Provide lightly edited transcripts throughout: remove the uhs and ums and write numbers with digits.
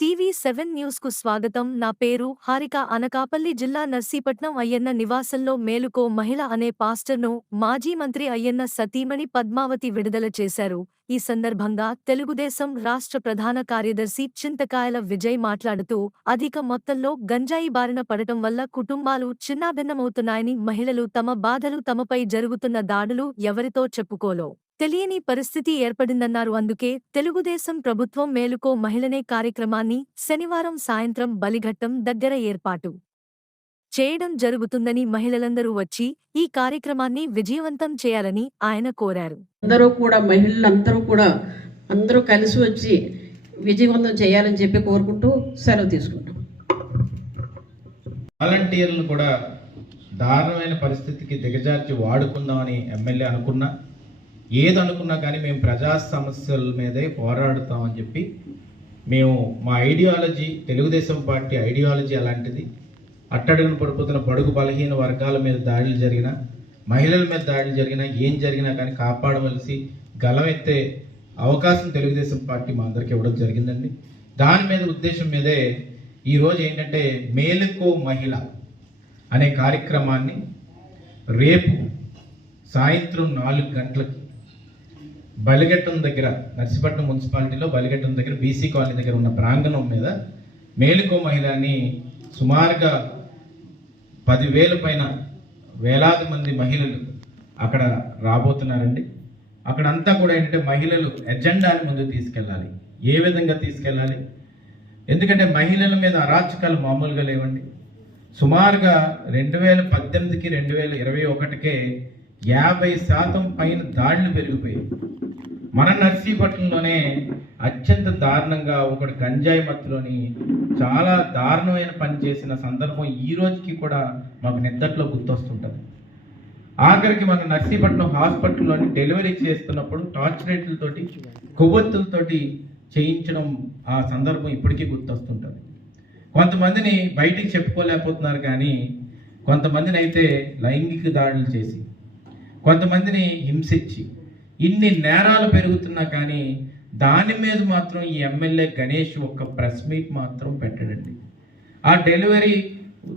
TV7 news కు స్వాగతం. నా పేరు హారిక. అనకాపల్లి జిల్లా నర్సీపట్నం అయ్యన్న నివాసంలో మేలుకో మహిళ అనే పాస్టర్ను మాజీ మంత్రి అయ్యన్న సతీమణి పద్మావతి విడుదల చేశారు. ఈ సందర్భంగా తెలుగుదేశం రాష్ట్ర ప్రధాన కార్యదర్శి చింతకాయల విజయ్ మాట్లాడుతూ అధిక మొత్తంలో గంజాయి బారిన పడటం వల్ల కుటుంబాలు చిన్నాభిన్నమవుతున్నాయని, మహిళలు తమ బాధలు, తమపై జరుగుతున్న దాడులు ఎవరితో చెప్పుకోలో తెలియని పరిస్థితి ఏర్పడిందన్నారు. అందుకే తెలుగుదేశం ప్రభుత్వం మేలుకో మహిళనే కార్యక్రమాన్ని శనివారం సాయంత్రం బలిఘట్టం దగ్గర ఏర్పాటు చేయడం జరుగుతుందని, మహిళలందరూ వచ్చి ఈ కార్యక్రమాన్ని విజయవంతం చేయాలని ఆయన కోరారు. అందరూ కలిసి వచ్చి విజయవంతం చేయాలని చెప్పి కోరుకుంటూ సెలవు తీసుకుంటాం. వాలంటీర్లను కూడా దారుణమైన పరిస్థితికి దిగజార్చి వాడుకుందామని ఎమ్మెల్యే అనుకున్నా, ఏదనుకున్నా కానీ మేము ప్రజా సమస్యల మీదే పోరాడుతామని చెప్పి మేము మా ఐడియాలజీ, తెలుగుదేశం పార్టీ ఐడియాలజీ అలాంటిది. అట్టడుగున పడిపోతున్న బడుగు బలహీన వర్గాల మీద దాడులు జరిగినా, మహిళల మీద దాడులు జరిగినా, ఏం జరిగినా కానీ కాపాడవలసి గలమెత్తే అవకాశం తెలుగుదేశం పార్టీ మా అందరికీ ఇవ్వడం జరిగిందండి. దాని మీద ఉద్దేశం మీదే ఈరోజు ఏంటంటే మేలుకో మహిళ అనే కార్యక్రమాన్ని రేపు సాయంత్రం 4 గంటలకి బలిఘట్టం దగ్గర, నర్సీపట్నం మున్సిపాలిటీలో బలిఘట్టం దగ్గర బీసీ కాలనీ దగ్గర ఉన్న ప్రాంగణం మీద మేలుకో మహిళని సుమారుగా 10,000 పైన వేలాది మంది మహిళలు అక్కడ రాబోతున్నారండి. అక్కడంతా కూడా ఏంటంటే మహిళలు ఎజెండాని ముందుకు తీసుకెళ్ళాలి. ఏ విధంగా తీసుకెళ్ళాలి? ఎందుకంటే మహిళల మీద అరాచకాలు మామూలుగా లేవండి. సుమారుగా 2018కి 2021కే 50% పైన దాడులు పెరిగిపోయాయి. మన నర్సీపట్నంలోనే అత్యంత దారుణంగా ఒకటి గంజాయి మత్తులోని చాలా దారుణమైన పని చేసిన సందర్భం ఈ రోజుకి కూడా మాకు నిద్దట్లో గుర్తొస్తుంటుంది. ఆఖరికి మన నర్సీపట్నం హాస్పిటల్లోని డెలివరీ చేస్తున్నప్పుడు టార్చ్ లైట్లతోటి, కొవ్వొత్తులతోటి చేయించడం ఆ సందర్భం ఇప్పటికీ గుర్తొస్తుంటుంది. కొంతమందిని బయటికి చెప్పుకోలేకపోతున్నారు, కానీ కొంతమందిని అయితే లైంగిక దాడులు చేసి, కొంతమందిని హింసించి, ఇన్ని నేరాలు పెరుగుతున్నా కానీ దాని మీద మాత్రం ఈ ఎమ్మెల్యే గణేష్ ఒక్క ప్రెస్ మీట్ మాత్రం పెట్టడండి. ఆ డెలివరీ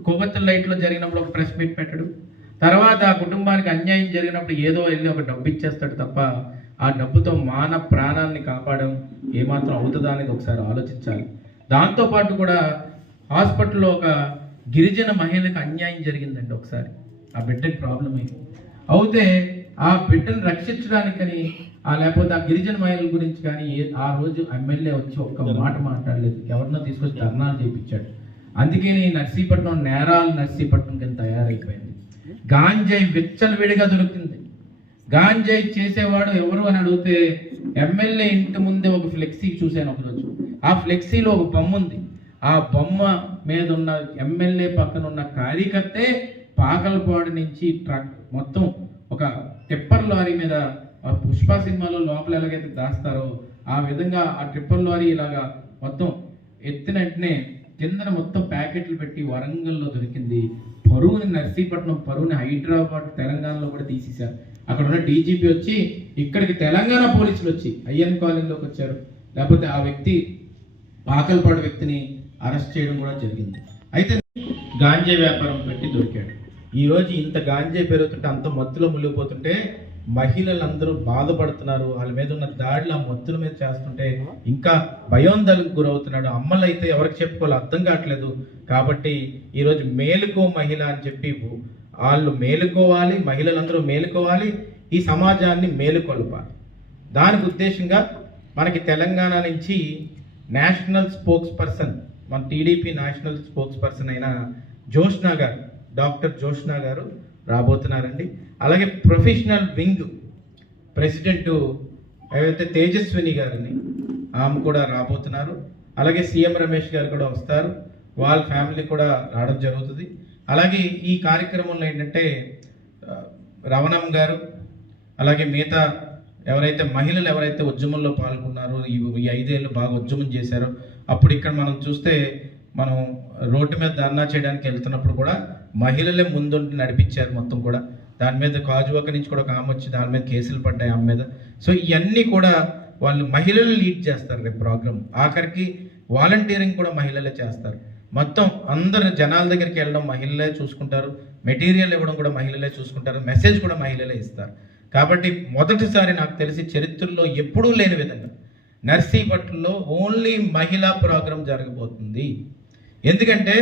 కొవ్వొత్తుల లైట్లో జరిగినప్పుడు ఒక ప్రెస్ మీట్ పెట్టడు. తర్వాత ఆ కుటుంబానికి అన్యాయం జరిగినప్పుడు ఏదో వెళ్ళి ఒక డబ్బు ఇచ్చేస్తాడు తప్ప ఆ డబ్బుతో ప్రాణాన్ని కాపాడడం ఏమాత్రం అవుతుందా అనేది ఒకసారి ఆలోచించాలి. దాంతోపాటు కూడా హాస్పిటల్లో ఒక గిరిజన మహిళకి అన్యాయం జరిగిందండి. ఒకసారి ఆ బిడ్డకి ప్రాబ్లం అయింది. అయితే ఆ బిడ్డను రక్షించడానికని లేకపోతే ఆ గిరిజన మహిళల గురించి కానీ ఆ రోజు ఎమ్మెల్యే వచ్చి ఒక్క మాట మాట్లాడలేదు. ఎవరినో తీసుకొచ్చి ధర్నాలు చేయించాడు. అందుకే నర్సీపట్నం నేరాలు నర్సీపట్నం కింద తయారైపోయింది. గాంజాయి విచ్చలవిడిగా దొరుకుతుంది. గాంజాయి చేసేవాడు ఎవరు అని అడిగితే ఎమ్మెల్యే ఇంటి ముందే ఒక ఫ్లెక్సీ చూశాను ఒకరోజు. ఆ ఫ్లెక్సీలో ఒక బొమ్మ ఉంది. ఆ బొమ్మ మీద ఉన్న ఎమ్మెల్యే పక్కన ఉన్న కార్యకర్తే పాకలపాడు నుంచి ట్రక్ మొత్తం ఒక టిప్పర్ లారీ మీద, పుష్ప సినిమాలో లోపల ఎలాగైతే దాస్తారో ఆ విధంగా ఆ టిప్పర్ లారీ ఇలాగా మొత్తం ఎత్తినట్టునే కిందన మొత్తం ప్యాకెట్లు పెట్టి వరంగల్లో దొరికింది. పరువుని, నర్సీపట్నం పరువుని హైదరాబాద్, తెలంగాణలో కూడా తీసేశారు. అక్కడ ఉన్న డీజీపీ వచ్చి ఇక్కడికి తెలంగాణ పోలీసులు వచ్చి అయ్యన్ కాలనీలోకి వచ్చారు. లేకపోతే ఆ వ్యక్తి పాకలపాడు వ్యక్తిని అరెస్ట్ చేయడం కూడా జరిగింది. అయితే గాంజాయి వ్యాపారం పెట్టి దొరికాడు. ఈరోజు ఇంత గాంజాయి పెరుగుతుంటే, అంత మత్తులో మునిగిపోతుంటే మహిళలందరూ బాధపడుతున్నారు. వాళ్ళ మీద ఉన్న దాడులు ఆ మత్తుల మీద చేస్తుంటే ఇంకా భయోందలకు గురవుతున్నాడు. అమ్మలు అయితే ఎవరికి చెప్పుకోవాలి అర్థం కావట్లేదు. కాబట్టి ఈరోజు మేలుకో మహిళ అని చెప్పి వాళ్ళు మేలుకోవాలి, మహిళలందరూ మేలుకోవాలి, ఈ సమాజాన్ని మేలుకొల్పాలి. దానికి ఉద్దేశంగా మనకి తెలంగాణ నుంచి నేషనల్ స్పోక్స్ పర్సన్, మన టీడీపీ నేషనల్ స్పోక్స్ పర్సన్ అయిన జోష్నా గారు, డాక్టర్ జోష్నా గారు రాబోతున్నారండి. అలాగే ప్రొఫెషనల్ వింగ్ ప్రెసిడెంట్ ఏవైతే తేజస్విని గారిని, ఆమె కూడా రాబోతున్నారు. అలాగే సీఎం రమేష్ గారు కూడా వస్తారు, వాళ్ళ ఫ్యామిలీ కూడా రావడం జరుగుతుంది. అలాగే ఈ కార్యక్రమంలో ఏంటంటే రవణం గారు, అలాగే మిగతా ఎవరైతే మహిళలు ఎవరైతే ఉద్యమంలో పాల్గొన్నారో, ఈ 5 ఏళ్ళు బాగా ఉద్యమం చేశారో, అప్పుడు ఇక్కడ మనం చూస్తే మనం రోడ్డు మీద ధర్నా చేయడానికి వెళ్తున్నప్పుడు కూడా మహిళలే ముందుండి నడిపించారు మొత్తం కూడా. దాని మీద కాజువాక నుంచి కూడా ఒక ఆమె వచ్చి దాని మీద కేసులు పడ్డాయి ఆమె మీద. సో ఇవన్నీ కూడా వాళ్ళు మహిళలు లీడ్ చేస్తారు రేపు ప్రోగ్రామ్. ఆఖరికి వాలంటీరింగ్ కూడా మహిళలే చేస్తారు. మొత్తం అందరు జనాల దగ్గరికి వెళ్ళడం మహిళలే చూసుకుంటారు, మెటీరియల్ ఇవ్వడం కూడా మహిళలే చూసుకుంటారు, మెసేజ్ కూడా మహిళలే ఇస్తారు. కాబట్టి మొదటిసారి నాకు తెలిసి చరిత్రలో ఎప్పుడూ లేని విధంగా నర్సీపట్నంలో ఓన్లీ మహిళా ప్రోగ్రాం జరగబోతుంది. ఎందుకంటే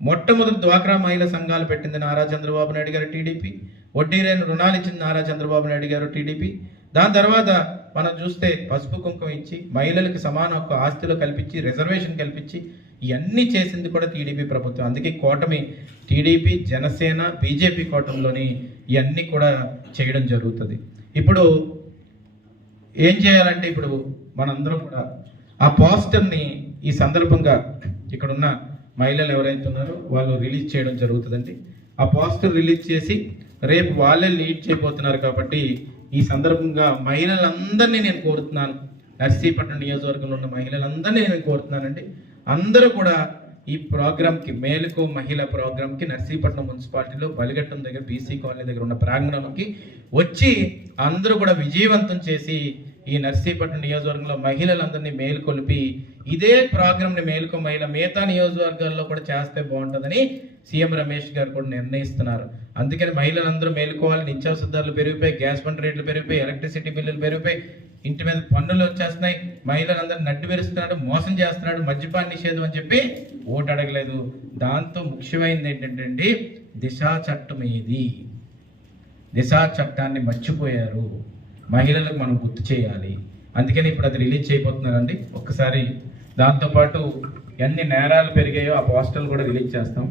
మొట్టమొదటి డ్వాక్రా మహిళా సంఘాలు పెట్టింది నారా చంద్రబాబు నాయుడు గారు టీడీపీ, వడ్డీ లేని రుణాలు ఇచ్చింది నారా చంద్రబాబు నాయుడు గారు టీడీపీ. దాని తర్వాత మనం చూస్తే పసుపు కుంకుమ ఇచ్చి మహిళలకు సమాన హక్కు ఆస్తిలో కల్పించి రిజర్వేషన్ కల్పించి ఇవన్నీ చేసింది కూడా టీడీపీ ప్రభుత్వం. అందుకే కూటమి టీడీపీ, జనసేన, బీజేపీ కూటమిలోని ఇవన్నీ కూడా చేయడం జరుగుతుంది. ఇప్పుడు ఏం చేయాలంటే ఇప్పుడు మనందరం కూడా ఆ పోస్టర్ని ఈ సందర్భంగా ఇక్కడున్న మహిళలు ఎవరైతే ఉన్నారో వాళ్ళు రిలీజ్ చేయడం జరుగుతుందండి. ఆ పోస్టర్ రిలీజ్ చేసి రేపు వాళ్ళే లీడ్ చేయబోతున్నారు. కాబట్టి ఈ సందర్భంగా మహిళలందరినీ నేను కోరుతున్నాను, నర్సీపట్నం నియోజకవర్గంలో ఉన్న మహిళలందరినీ నేను కోరుతున్నానండి, అందరూ కూడా ఈ ప్రోగ్రామ్కి, మేలుకో మహిళా ప్రోగ్రామ్కి నర్సీపట్నం మున్సిపాలిటీలో బలిఘట్టం దగ్గర బీసీ కాలనీ దగ్గర ఉన్న ప్రాంగణంకి వచ్చి అందరూ కూడా విజయవంతం చేసి ఈ నర్సీపట్నం నియోజకవర్గంలో మహిళలందరినీ మేలుకొలిపి ఇదే ప్రోగ్రామ్ని మేలుకో మహిళ మిగతా నియోజకవర్గాల్లో కూడా చేస్తే బాగుంటుందని సీఎం రమేష్ గారు కూడా నిర్ణయిస్తున్నారు. అందుకని మహిళలందరూ మేలుకోవాలి. నిత్యావసర ధరలు పెరిగిపోయి, గ్యాస్ బండ్ రేట్లు పెరిగిపోయి, ఎలక్ట్రిసిటీ బిల్లులు పెరిగిపోయి, ఇంటి మీద పన్నులు వచ్చేస్తున్నాయి, మహిళలందరూ నడ్డి పెరుస్తున్నాడు, మోసం చేస్తున్నాడు, మద్యపాన నిషేధం అని చెప్పి ఓటు అడగలేదు. దాంతో ముఖ్యమైనది ఏంటంటే దిశా చట్టం ఏది, దిశా చట్టాన్ని మర్చిపోయారు. మహిళలకు మనం గుర్తు చేయాలి. అందుకని ఇప్పుడు అది రిలీజ్ చేయబోతున్నారండి. ఒక్కసారి దాంతోపాటు ఎన్ని నేరాలు పెరిగాయో ఆ పోస్టర్లు కూడా రిలీజ్ చేస్తాం.